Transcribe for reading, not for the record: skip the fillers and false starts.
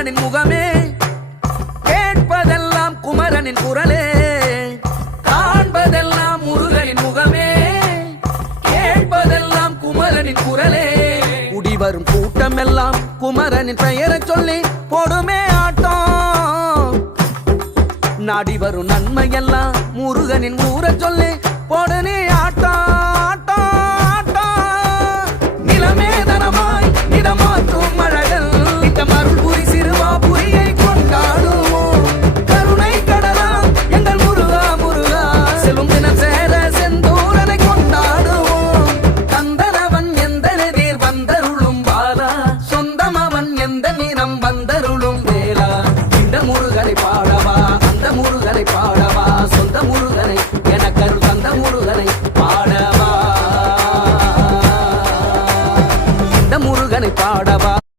முருகனின் முகமே, கேட்பதெல்லாம் குமரனின் குரலே. காண்பதெல்லாம் முருகனின் முகமே, கேட்பதெல்லாம் குமரனின் குரலே. குடிவரும் கூட்டமெல்லாம் குமரனின் பெயரை சொல்லி போடுமே ஆட்டம். நாடி வரும் நன்மையெல்லாம் முருகனின் ஊரை சொல்லி போடுனே ஆட்டம்.